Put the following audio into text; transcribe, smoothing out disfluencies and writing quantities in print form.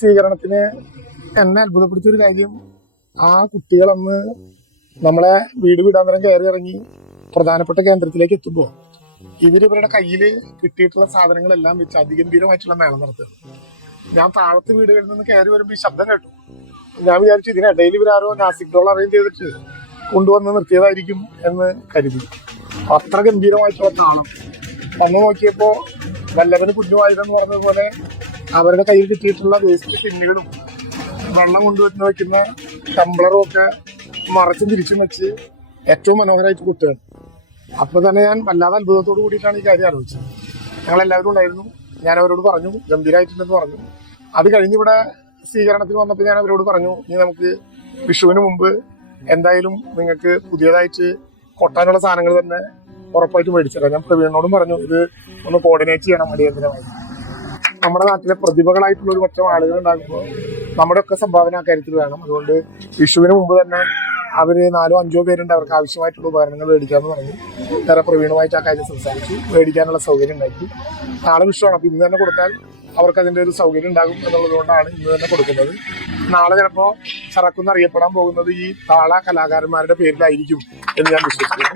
സ്വീകരണത്തിന് എന്നെ അത്ഭുതപ്പെടുത്തിയൊരു കാര്യം, ആ കുട്ടികളന്ന് നമ്മളെ വീട് വീടാന്തരം കയറി ഇറങ്ങി പ്രധാനപ്പെട്ട കേന്ദ്രത്തിലേക്ക് എത്തുമ്പോൾ ഇവരുടെ കയ്യിൽ കിട്ടിയിട്ടുള്ള സാധനങ്ങളെല്ലാം വെച്ച് അതിഗംഭീരമായിട്ടുള്ള മേളം നടത്തുകയാണ്. ഞാൻ താഴത്തെ വീടുകളിൽ നിന്ന് കയറി വരുമ്പോൾ ഈ ശബ്ദം കേട്ടു. ഞാൻ വിചാരിച്ചു ഇതിനിടയിൽ ഇവരാരോ നാസിക് ഡോൾ അറേഞ്ച് ചെയ്തിട്ട് കൊണ്ടുവന്ന് നിർത്തിയതായിരിക്കും എന്ന് കരുതി. അത്ര ഗംഭീരമായിട്ടുള്ള താളം. വന്നു നോക്കിയപ്പോ വല്ലവന് കുഞ്ഞുമായതെന്ന് പറഞ്ഞതുപോലെ അവരുടെ കയ്യിൽ കിട്ടിയിട്ടുള്ള വേസ്റ്റ് ടിന്നുകളും വെള്ളം കൊണ്ടുവന്ന് വെക്കുന്ന ടംബ്ലറും ഒക്കെ മറച്ചും തിരിച്ചും വെച്ച് ഏറ്റവും മനോഹരമായിട്ട് കൊട്ടുകയാണ്. അപ്പൊ തന്നെ ഞാൻ വല്ലാതെ അത്ഭുതത്തോട് കൂടിയിട്ടാണ് ഈ കാര്യം ആലോചിച്ചത്. ഞങ്ങളെല്ലാവരും ഉണ്ടായിരുന്നു. ഞാൻ അവരോട് പറഞ്ഞു ഗംഭീരമായിട്ടുണ്ടെന്ന് പറഞ്ഞു. അത് കഴിഞ്ഞ് ഇവിടെ സ്വീകരണത്തിന് വന്നപ്പോൾ ഞാൻ അവരോട് പറഞ്ഞു, ഇനി നമുക്ക് വിഷുവിന് മുമ്പ് എന്തായാലും നിങ്ങൾക്ക് പുതിയതായിട്ട് കൊട്ടാനുള്ള സാധനങ്ങൾ തന്നെ ഉറപ്പായിട്ട് മേടിച്ചത്. ഞാൻ പ്രവീണിനോടും പറഞ്ഞു ഇത് ഒന്ന് കോർഡിനേറ്റ് ചെയ്യണം അടിയന്തരമായി. നമ്മുടെ നാട്ടിലെ പ്രതിഭകളായിട്ടുള്ള ഒരു പക്ഷം ആളുകൾ ഉണ്ടാകുമ്പോൾ നമ്മുടെ ഒക്കെ സംഭാവന ആ കാര്യത്തിൽ വേണം. അതുകൊണ്ട് വിഷുവിന് മുമ്പ് തന്നെ അവര് 4-5 പേരുണ്ട്, അവർക്ക് ആവശ്യമായിട്ടുള്ള ഉപകരണങ്ങൾ മേടിക്കാമെന്ന് പറഞ്ഞു. വേറെ പ്രവീണുമായിട്ട് ആ കാര്യം സംസാരിച്ചു. മേടിക്കാനുള്ള സൗകര്യം ഉണ്ടാക്കി. നാളെ വിഷുവാണ്, അപ്പൊ ഇന്ന് തന്നെ കൊടുത്താൽ അവർക്ക് അതിന്റെ ഒരു സൗകര്യം ഉണ്ടാകും എന്നുള്ളത് കൊണ്ടാണ് ഇന്ന് തന്നെ കൊടുക്കുന്നത്. നാളെ ചിലപ്പോ ചറക്കുന്ന് അറിയപ്പെടാൻ പോകുന്നത് ഈ താള കലാകാരന്മാരുടെ പേരിലായിരിക്കും എന്ന് ഞാൻ വിശ്വസിക്കുന്നു.